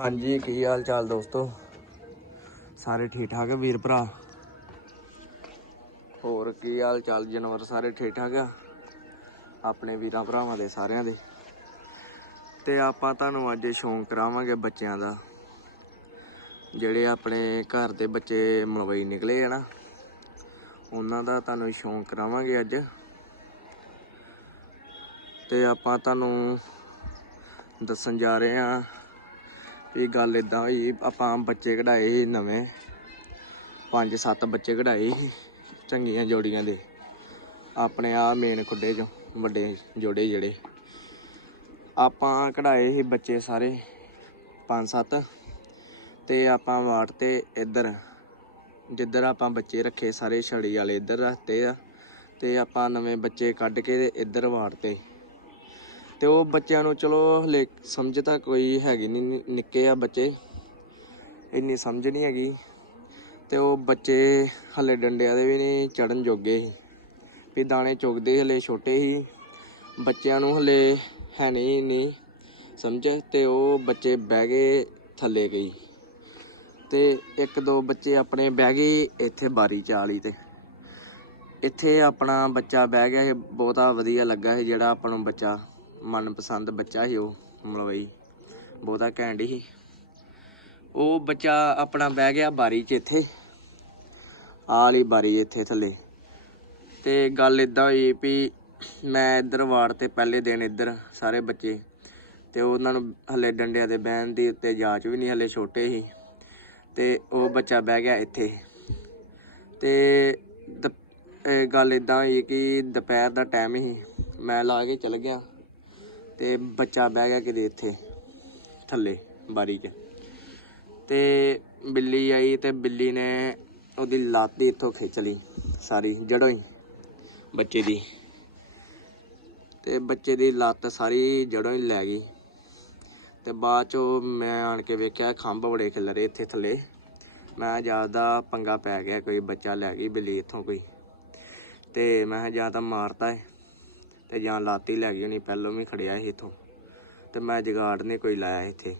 ਹਾਂਜੀ, ਕੀ ਹਾਲ ਚਾਲ ਦੋਸਤੋ? ਸਾਰੇ ਠੀਕ ਠਾਕ ਆ ਵੀਰ ਭਰਾ? ਹੋਰ ਕੀ ਹਾਲ ਚਾਲ ਜਨਵਰ ਸਾਰੇ ਠੀਕ ਠਾਕ ਆ? ਆਪਣੇ ਵੀਰਾਂ ਭਰਾਵਾਂ ਦੇ ਸਾਰਿਆਂ ਦੇ। ਤੇ ਆਪਾਂ ਤੁਹਾਨੂੰ ਅੱਜ ਸ਼ੌਂਕ ਕਰਾਵਾਂਗੇ ਬੱਚਿਆਂ ਦਾ। ਜਿਹੜੇ ਆਪਣੇ ਘਰ ਦੇ ਬੱਚੇ ਮਲਵਈ ਨਿਕਲੇ ਆ ਨਾ, ਉਹਨਾਂ ਦਾ ਤੁਹਾਨੂੰ ਸ਼ੌਂਕ ਕਰਾਵਾਂਗੇ ਅੱਜ। ਤੇ ਆਪਾਂ ਤੁਹਾਨੂੰ ਦੱਸਣ ਜਾ ਰਹੇ ਹਾਂ ਵੀ ਗੱਲ ਇਦਾਂ ਹੋਈ, ਆਪਾਂ ਬੱਚੇ ਕਢਾਏ ਸੀ ਨਵੇਂ। ਪੰਜ ਸੱਤ ਬੱਚੇ ਕਢਾਏ ਸੀ, ਚੰਗੀਆਂ ਜੋੜੀਆਂ ਦੇ। ਆਪਣੇ ਆ ਮੇਨ ਖੁੱਡੇ ਚੋਂ, ਵੱਡੇ ਜੋੜੇ ਜਿਹੜੇ। ਆਪਾਂ ਕਢਾਏ ਸੀ ਬੱਚੇ ਸਾਰੇ, ਪੰਜ ਸੱਤ। ਤੇ ਆਪਾਂ ਵਾਟ ਤੇ ਇੱਧਰ, ਜਿੱਧਰ ਆਪਾਂ ਬੱਚੇ ਰੱਖੇ ਸਾਰੇ, ਛੜੀ ਵਾਲੇ ਇੱਧਰ ਰੱਖਤੇ ਆ। ਤੇ ਆਪਾਂ ਨਵੇਂ ਬੱਚੇ ਕੱਢ ਕੇ ਤੇ ਇੱਧਰ ਵਾਟ ਤੇ ਤੇ ਉਹ ਬੱਚਿਆਂ ਨੂੰ ਚਲੋ ਹਲੇ ਸਮਝ ਤਾਂ ਕੋਈ ਹੈਗੀ ਨਹੀਂ ਨਿੱਕੇ ਆ ਬੱਚੇ। ਇੰਨੀ ਸਮਝ ਨਹੀਂ ਹੈਗੀ। ਤੇ ਉਹ ਬੱਚੇ ਹਲੇ ਡੰਡਿਆਂ ਦੇ ਵੀ ਨਹੀਂ ਚੜਨ ਜੋਗੇ ਸੀ। ਵੀ ਦਾਣੇ ਚੁਗਦੇ ਹਲੇ ਛੋਟੇ ਸੀ। ਬੱਚਿਆਂ ਨੂੰ ਹਲੇ ਹੈ ਨਹੀਂ ਨਹੀਂ ਸਮਝ। ਤੇ ਉਹ ਬੱਚੇ ਬਹਿ ਗਏ ਥੱਲੇ ਗਈ। ਤੇ ਇੱਕ ਦੋ ਬੱਚੇ ਆਪਣੇ ਬਹਿ ਗਏ ਇੱਥੇ ਬਾਰੀ ਚਾਲੀ ਤੇ। ਇੱਥੇ ਆਪਣਾ ਬੱਚਾ ਬਹਿ ਗਿਆ ਇਹ ਬਹੁਤਾ ਵਧੀਆ ਲੱਗਾ ਸੀ ਜਿਹੜਾ ਆਪਾਂ ਨੂੰ ਬੱਚਾ ਮਨਪਸੰਦ ਬੱਚਾ ਸੀ ਉਹ, ਮਲਵਈ। ਬਹੁਤਾ ਘੈਂਟ ਸੀ। ਉਹ ਬੱਚਾ ਆਪਣਾ ਬਹਿ ਗਿਆ ਬਾਰੀ 'ਚ ਇੱਥੇ। ਆਲੀ ਬਾਰੀ ਇੱਥੇ ਥੱਲੇ। ਤੇ ਗੱਲ ਇਦਾਂ ਹੋਈ ਵੀ ਮੈਂ ਇੱਧਰ ਵਾਰ ਤੇ ਪਹਿਲੇ ਦਿਨ ਇੱਧਰ ਸਾਰੇ ਬੱਚੇ ਤੇ ਉਹਨਾਂ ਨੂੰ ਹਲੇ ਡੰਡਿਆਂ ਦੇ ਬਹਿਣ ਦੀ ਉੱਤੇ ਜਾਂਚ ਵੀ ਨਹੀਂ ਹਲੇ ਛੋਟੇ ਸੀ। ਤੇ ਉਹ ਬੱਚਾ ਬਹਿ ਗਿਆ ਇੱਥੇ। ਤੇ ਦ- ਗੱਲ ਇਦਾਂ ਹੋਈ ਕਿ ਦੁਪਹਿਰ ਦਾ ਟਾਈਮ ਸੀ। ਮੈਂ ਲਾ ਕੇ ਚਲ ਗਿਆ। ਤੇ ਬੱਚਾ ਬਹਿ ਗਿਆ ਕਿਤੇ ਇੱਥੇ, ਥੱਲੇ, ਬਾਰੀ 'ਚ। ਤੇ ਬਿੱਲੀ ਆਈ ਤੇ ਬਿੱਲੀ ਨੇ ਉਹਦੀ ਲੱਤ ਹੀ ਇੱਥੋਂ ਖਿੱਚ ਲਈ, ਸਾਰੀ ਜੜੋਂ ਹੀ, ਬੱਚੇ ਦੀ। ਤੇ ਬੱਚੇ ਦੀ ਲੱਤ ਸਾਰੀ ਜੜੋਂ ਹੀ ਲੈ ਗਈ। ਤੇ ਬਾਅਦ ਚੋਂ ਮੈਂ ਆਣ ਕੇ ਵੇਖਿਆ, ਖੰਭ ਬੜੇ ਖਿਲਰੇ ਇੱਥੇ ਥੱਲੇ। ਮੈਂ ਜ਼ਿਆਦਾ ਪੰਗਾ ਪੈ ਗਿਆ, ਕੋਈ ਬੱਚਾ ਲੈ ਗਈ ਬਿੱਲੀ ਇੱਥੋਂ ਕੋਈ। ਤੇ ਮੈਂ ਕਿਹਾ, ਜਾਂ ਤਾਂ ਮਾਰਤਾ ਤੇ ਜਾਂ ਲਾਤੀ ਲੈ ਗਈ ਹੋਣੀ, ਪਹਿਲੋਂ ਵੀ ਖੜਿਆ ਸੀ ਇੱਥੋਂ। ਤੇ ਮੈਂ ਜਗਾੜ ਨੇ ਕੋਈ ਲਾਇਆ ਇੱਥੇ,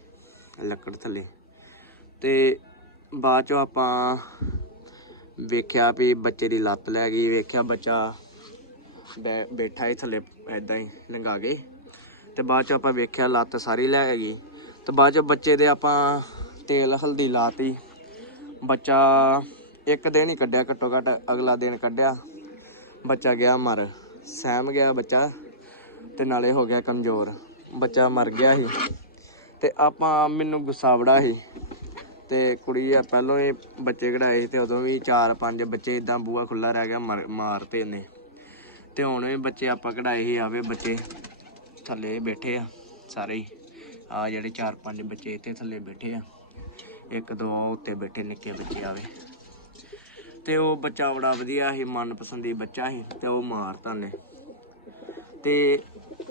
ਲੱਕੜ ਥੱਲੇ। ਤੇ ਬਾਅਦ ਚੋਂ ਆਪਾਂ ਵੇਖਿਆ ਵੀ ਬੱਚੇ ਦੀ ਲੱਤ ਲੈ ਗਈ, ਵੇਖਿਆ ਬੱਚਾ ਬੈ- ਬੈਠਾ ਹੀ ਥੱਲੇ ਐਦਾਂ ਹੀ ਲੰਗਾ ਕੇ। ਤੇ ਬਾਅਦ ਚ ਆਪਾਂ ਵੇਖਿਆ ਲੱਤ ਸਾਰੀ ਲੈ ਗਈ। ਤੇ ਬਾਅਦ ਚ ਬੱਚੇ ਦੇ ਆਪਾਂ ਤੇਲ ਹਲਦੀ ਲਾਤੀ। ਬੱਚਾ ਇੱਕ ਦਿਨ ਹੀ ਕੱਢਿਆ ਘੱਟੋ ਘੱਟ ਅਗਲਾ ਦਿਨ ਕੱਢਿਆ। ਬੱਚਾ ਗਿਆ ਮਰ। ਸਹਿਮ ਗਿਆ ਬੱਚਾ ਤੇ ਨਾਲੇ ਹੋ ਗਿਆ ਕਮਜ਼ੋਰ। ਬੱਚਾ ਮਰ ਗਿਆ ਸੀ ਤੇ ਆਪਾਂ ਮੈਨੂੰ ਗੁੱਸਾ ਬੜਾ ਸੀ ਤੇ ਕੁੜੀ ਆ ਪਹਿਲੋਂ ਹੀ ਬੱਚੇ ਕਢਾਏ ਤੇ ਉਦੋਂ ਵੀ 4-5 ਬੱਚੇ ਇਦਾਂ ਬੂਆ ਖੁੱਲਾ ਰਹਿ ਗਿਆ ਮਰ- ਮਾਰਤੇ ਨੇ ਤੇ ਹੁਣ ਵੀ ਬੱਚੇ ਆਪਾਂ ਕਢਾਏ ਹੀ ਆਵੇ ਬੱਚੇ ਥੱਲੇ ਬੈਠੇ ਆ ਸਾਰੇ ਹੀ। ਆ ਜਿਹੜੇ 4-5 ਬੱਚੇ ਇੱਥੇ ਥੱਲੇ ਬੈਠੇ ਆ। ਇੱਕ ਦੋ ਉੱਤੇ ਬੈਠੇ ਨਿੱਕੇ ਬੱਚੇ ਆਵੇ ਤੇ ਉਹ ਬੱਚਾ ਬੜਾ ਵਧੀਆ ਸੀ, ਮਨਪਸੰਦੀ ਬੱਚਾ ਸੀ ਤੇ ਉਹ ਮਾਰਤਾ ਨੇ ਤੇ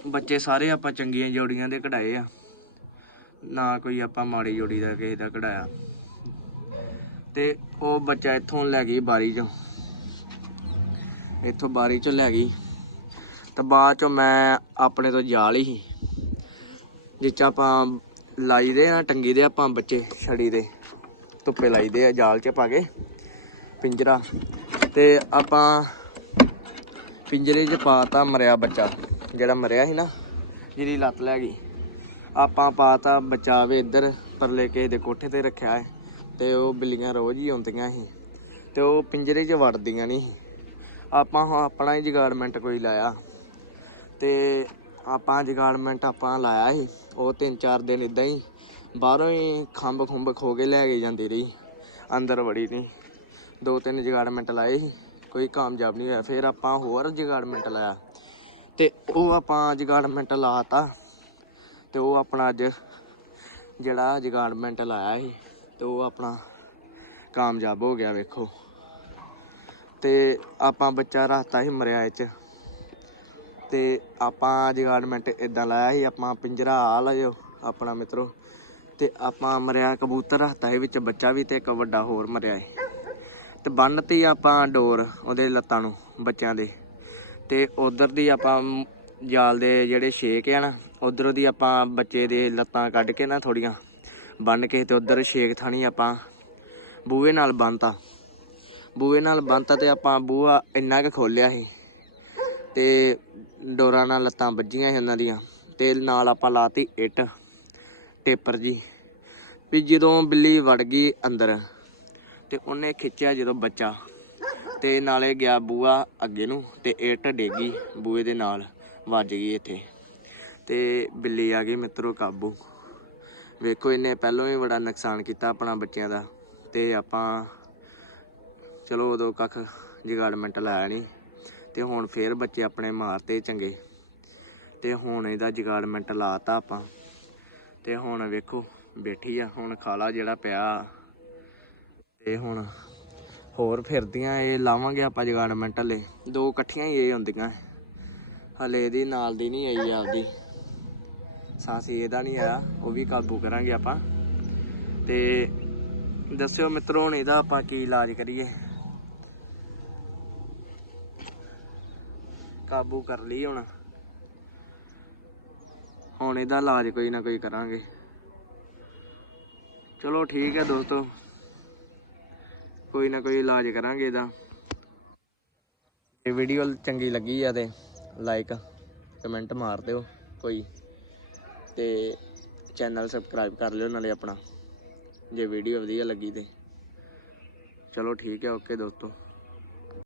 ਬੱਚੇ ਸਾਰੇ ਆਪਾਂ ਚੰਗੀਆਂ ਜੋੜੀਆਂ ਦੇ ਕਢਾਏ ਆ। ਨਾ ਕੋਈ ਆਪਾਂ ਮਾੜੀ ਜੋੜੀ ਦਾ ਕਿਸੇ ਦਾ ਕਢਾਇਆ। ਤੇ ਉਹ ਬੱਚਾ ਇੱਥੋਂ ਲੈ ਗਈ ਬਾਰੀ ਚੋਂ। ਇੱਥੋਂ ਬਾਰੀ ਚੋਂ ਲੈ ਗਈ। ਤਾਂ ਬਾਅਦ ਚੋਂ ਮੈਂ ਆਪਣੇ ਤੋਂ ਜਾਲ ਹੀ ਸੀ। ਜਿਹ 'ਚ ਆਪਾਂ ਲਾਈਦੇ ਆ, ਟੰਗੀ ਦੇ ਆਪਾਂ ਬੱਚੇ ਛੜੀ ਦੇ। ਧੁੱਪੇ ਲਾਈਦੇ ਆ ਜਾਲ 'ਚ ਪਾ ਕੇ। ਪਿੰਜਰਾ। ਤੇ ਆਪਾਂ ਪਿੰਜਰੇ 'ਚ ਪਾਤਾ ਮਰਿਆ ਬੱਚਾ। ਜਿਹੜਾ ਮਰਿਆ ਸੀ ਨਾ, ਜਿਹਦੀ ਲੱਤ ਲੈ ਗਈ। ਆਪਾਂ ਪਾਤਾ ਬੱਚਾ ਵੇ ਇੱਧਰ, ਪਰਲੇ ਕਿਸੇ ਦੇ ਕੋਠੇ ਤੇ ਰੱਖਿਆ ਹੈ। ਤੇ ਉਹ ਬਿੱਲੀਆਂ ਰੋਜ਼ ਹੀ ਆਉਂਦੀਆਂ ਸੀ। ਤੇ ਉਹ ਪਿੰਜਰੇ 'ਚ ਵੜਦੀਆਂ ਨਹੀਂ ਸੀ। ਆਪਾਂ ਆਪਣਾ ਹੀ ਜਗਾੜਮੈਂਟ ਕੋਈ ਲਾਇਆ। ਤੇ ਆਪਾਂ ਜਗਾੜਮੈਂਟ ਆਪਾਂ ਲਾਇਆ ਸੀ। ਉਹ ਤਿੰਨ ਚਾਰ ਦਿਨ ਇਦਾਂ ਹੀ ਬਾਹਰੋਂ ਹੀ ਖੰਭ ਖੁੰਭ ਖੋ ਕੇ ਲੈ ਕੇ ਜਾਂਦੀ ਰਹੀ। ਅੰਦਰ ਵੜੀ ਨਹੀਂ। ਦੋ ਤਿੰਨ ਜਗਾੜਮੈਂਟ ਲਾਏ ਸੀ, ਕੋਈ ਕਾਮਯਾਬ ਨਹੀਂ ਹੋਇਆ, ਫਿਰ ਆਪਾਂ ਹੋਰ ਜਗਾੜਮੈਂਟ ਲਾਇਆ। ਤੇ ਉਹ ਆਪਾਂ ਜਗਾੜਮੈਂਟ ਲਾਤਾ, ਤੇ ਉਹ ਆਪਣਾ ਅੱਜ ਜਿਹੜਾ ਜਗਾੜਮੈਂਟ ਲਾਇਆ ਸੀ, ਤੇ ਉਹ ਆਪਣਾ ਕਾਮਯਾਬ ਹੋ ਗਿਆ, ਵੇਖੋ। ਤੇ ਆਪਾਂ ਬੱਚਾ ਰੱਖਤਾ ਸੀ ਮਰਿਆ ਚ ਤੇ ਆਪਾਂ ਜਗਾੜਮੈਂਟ ਇਦਾਂ ਲਾਇਆ ਸੀ, ਆਪਾਂ ਪਿੰਜਰਾ ਆ ਲਿਓ, ਆਪਣਾ ਮਿੱਤਰੋ। ਤੇ ਆਪਾਂ ਮਰਿਆ ਕਬੂਤਰ ਰੱਖਤਾ ਸੀ ਵਿੱਚ, ਬੱਚਾ ਵੀ ਤੇ ਇੱਕ ਵੱਡਾ ਹੋਰ ਮਰਿਆ ਸੀ। ਤੇ ਬੰਨਤੀ ਆਪਾਂ ਡੋਰ ਉਹਦੇ ਲੱਤਾਂ ਨੂੰ, ਬੱਚਿਆਂ ਦੇ। ਤੇ ਉਧਰ ਦੀ ਆਪਾਂ ਜਾਲ ਦੇ ਜਿਹੜੇ ਛੇਕ ਆ ਨਾ, ਉਧਰੋਂ ਦੀ ਆਪਾਂ ਬੱਚੇ ਦੇ ਲੱਤਾਂ ਕੱਢ ਕੇ ਨਾ ਥੋੜੀਆਂ ਬੰਨ ਕੇ ਤੇ ਉਧਰ ਛੇਕ ਥਾਣੀ ਆਪਾਂ ਬੂਹੇ ਨਾਲ ਬੰਨਤਾ। ਬੂਹੇ ਨਾਲ ਬੰਨਤਾ ਤੇ ਆਪਾਂ ਬੂਹਾ ਇੰਨਾ ਕੁ ਖੋਲਿਆ ਸੀ ਤੇ ਡੋਰਾਂ ਨਾਲ ਲੱਤਾਂ ਵੱਜੀਆਂ ਸੀ ਉਹਨਾਂ ਦੀਆਂ ਤੇ ਨਾਲ ਆਪਾਂ ਲਾਤੀ ਇੱਟ, ਟੇਪਰ ਜੀ। ਵੀ ਜਦੋਂ ਬਿੱਲੀ ਵੜ ਗਈ ਅੰਦਰ ਤੇ ਉਹਨੇ ਖਿੱਚਿਆ ਜਦੋਂ ਬੱਚਾ। ਤੇ ਨਾਲੇ ਗਿਆ ਬੂਆ ਅੱਗੇ ਨੂੰ ਤੇ ਇੱਟ ਡੇਗੀ ਬੂਏ ਦੇ ਨਾਲ, ਵੱਜ ਗਈ ਇੱਥੇ। ਤੇ ਬਿੱਲੀ ਆ ਗਈ ਮਿੱਤਰੋ ਕਾਬੂ। ਵੇਖੋ ਇਹਨੇ ਪਹਿਲਾਂ ਹੀ ਬੜਾ ਨੁਕਸਾਨ ਕੀਤਾ ਆਪਣਾ ਬੱਚਿਆਂ ਦਾ। ਤੇ ਆਪਾਂ ਚਲੋ ਉਦੋਂ ਕੱਖ ਜਗਾੜਮੈਂਟ ਲਾਇਆ ਨਹੀਂ ਤੇ ਹੁਣ ਫੇਰ ਬੱਚੇ ਆਪਣੇ ਮਾਰਤੇ ਚੰਗੇ। ਤੇ ਹੁਣ ਇਹਦਾ ਜਗਾੜਮੈਂਟ ਲਾਤਾ ਆਪਾਂ। ਤੇ ਹੁਣ ਵੇਖੋ ਬੈਠੀ ਆ, ਹੁਣ ਖਾਲਾ ਜਿਹੜਾ ਪਿਆ। ਤੇ ਹੁਣ ਹੋਰ ਫਿਰਦੀਆਂ, ਇਹ ਲਾਵਾਂਗੇ ਆਪਾਂ ਜਗਾੜਮੈਂਟ ਹਲੇ। ਦੋ ਇਕੱਠੀਆਂ ਹੀ ਇਹ ਹੁੰਦੀਆਂ। ਹਲੇ ਇਹਦੀ ਨਾਲ ਦੀ ਨਹੀਂ ਆਈ ਆਪਦੀ। ਸਾਸੀ ਇਹਦਾ ਨਹੀਂ ਆਇਆ, ਉਹ ਵੀ ਕਾਬੂ ਕਰਾਂਗੇ ਆਪਾਂ। ਤੇ ਦੱਸਿਓ ਮਿੱਤਰੋ, ਹੁਣ ਇਹਦਾ ਆਪਾਂ ਕੀ ਇਲਾਜ ਕਰੀਏ? ਕਾਬੂ ਕਰ ਲਈ ਹੁਣ। ਹੁਣ ਇਹਦਾ ਇਲਾਜ ਕੋਈ ਨਾ ਕੋਈ ਕਰਾਂਗੇ। ਚਲੋ ਠੀਕ ਹੈ ਦੋਸਤੋ। ਕੋਈ ਨਾ ਕੋਈ ਇਲਾਜ ਕਰਾਂਗੇ ਇਹਦਾ। ਇਹ ਵੀਡੀਓ ਚੰਗੀ ਲੱਗੀ ਆ ਤੇ ਲਾਈਕ ਕਮੈਂਟ ਮਾਰ ਦਿਓ ਕੋਈ। ਤੇ ਚੈਨਲ ਸਬਸਕ੍ਰਾਈਬ ਕਰ ਲਿਓ ਨਾਲੇ ਆਪਣਾ। ਜੇ ਵੀਡੀਓ ਵਧੀਆ ਲੱਗੀ ਤੇ। ਚਲੋ ਠੀਕ ਹੈ ਓਕੇ ਦੋਸਤੋ।